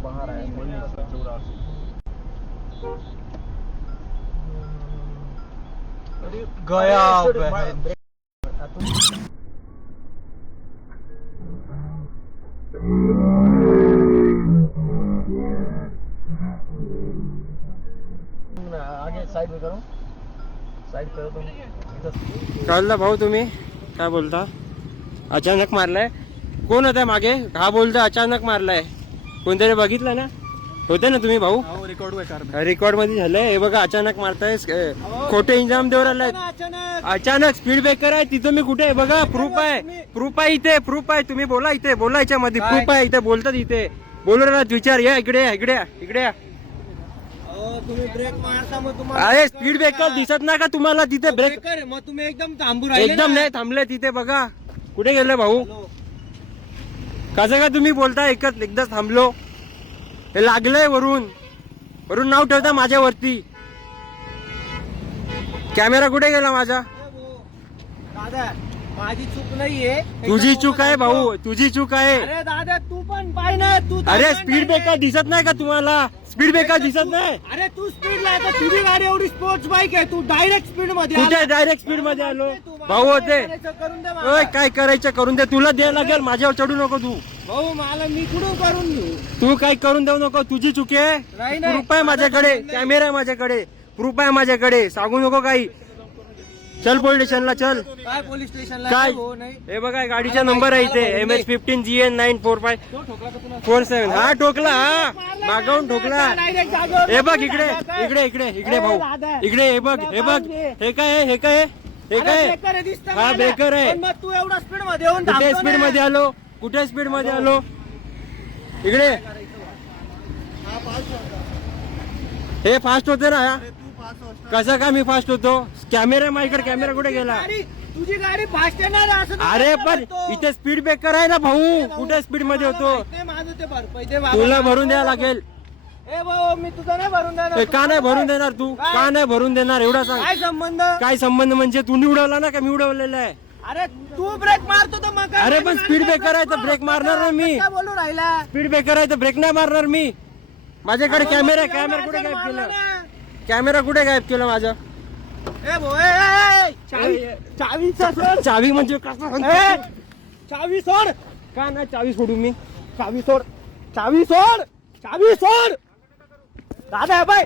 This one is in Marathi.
बाहर आया गया आगे साइड में करो साइड करो तुम कळलं भाऊ तुम्ही काय बोलता अचानक मारलाय कोण होता मागे हा बोलता अचानक मारलाय कोणतरी बघितलं ना होते ना तुम्ही भाऊ रेकॉर्ड मध्ये झालंय हे बघा अचानक मारताय खोटे इंजाम देऊ राहिलाय अचानक स्पीड ब्रेकर आहे तिथं मी कुठे आहे बघा प्रूफ आहे इथे प्रूफ आहे तुम्ही बोला इथे बोला याच्यामध्ये प्रूफ आहे इथे बोलतात इथे बोलू राहिला विचार या इकडे या तुम्ही ब्रेक मारता मग तुम्हाला अरे स्पीड ब्रेकर दिसत नाही का तुम्हाला तिथे ब्रेक मग तुम्ही एकदम थांबू राहिले एकदम नाही थांबले तिथे बघा कुठे गेले भाऊ कसं का तुम्ही बोलता एकदाच थांबलो हे लागलंय वरून नाव ठेवता माझ्यावरती कॅमेरा कुठे गेला माझा दादा माझी चूक नाहीये तुझी चूक आहे भाऊ तुझी चूक आहे अरे दादा तू पण पाय ना तू अरे स्पीड ब्रेकर दिसत नाही का तुम्हाला स्पीड ब्रेकर दिसत नाही अरे तू स्पीड ला आता तुझी गाडी एवढी स्पोर्ट्स बाईक आहे तू डायरेक्ट स्पीड मध्ये कुठे डायरेक्ट स्पीड मध्ये आलो भाऊ होते करून दे ओय काय करायचं करून दे तुला द्यायला लागेल माझ्यावर चढू नको तू भाऊ मला मी कुठून करून देऊ तू काही करून देऊ नको तुझी चुकी आहे नाही, प्रूफ आहे माझ्याकडे कॅमेरा आहे माझ्याकडे प्रूफ आहे माझ्याकडे सांगू नको काही चल पोलीस स्टेशनला चल काय पोलीस स्टेशनला काय हो नाही हे बघा गाडीचा नंबर आहे इथे MH15GN94547 हा ठोकला हा मागवून ठोकला हे बघ इकडे भाऊ इकडे हे बघ हे काय हा ब्रेकर आहे मग तू एवढा स्पीड मध्ये येऊन कुठे स्पीड मध्ये आलो इकडे हे फास्ट होते ना कसं का मी फास्ट होतो कॅमेरा माझ्याकडे कॅमेरा कुठे गेला तुझी गाडी फास्ट येणार असं अरे पण इथे स्पीड ब्रेकर आहे ना भाऊ कुठे स्पीड मध्ये होतो माझं ते भरपाई तुला भरून द्यावं लागेल ए भाऊ मी तुझं नाही भरून देणार का नाही भरून देणार तू का नाही भरून देणार एवढा सांग काय संबंध म्हणजे तू उडवला ना का मी उडवलेला आहे अरे तू ब्रेक मारतो तर मग अरे पण स्पीड ब्रेकर आहे तर ब्रेक मारणार ना मी काय बोलू राहिला स्पीड ब्रेकर आहे तर ब्रेक नाही मारणार मी माझ्याकडे कॅमेरा कुठे गायब केला कॅमेरा कुठे गायब केला माझा ए भाऊ चावी म्हणजे कसं चावी सोड का नाही चावी सोडू मी चावी सोड दादा बाय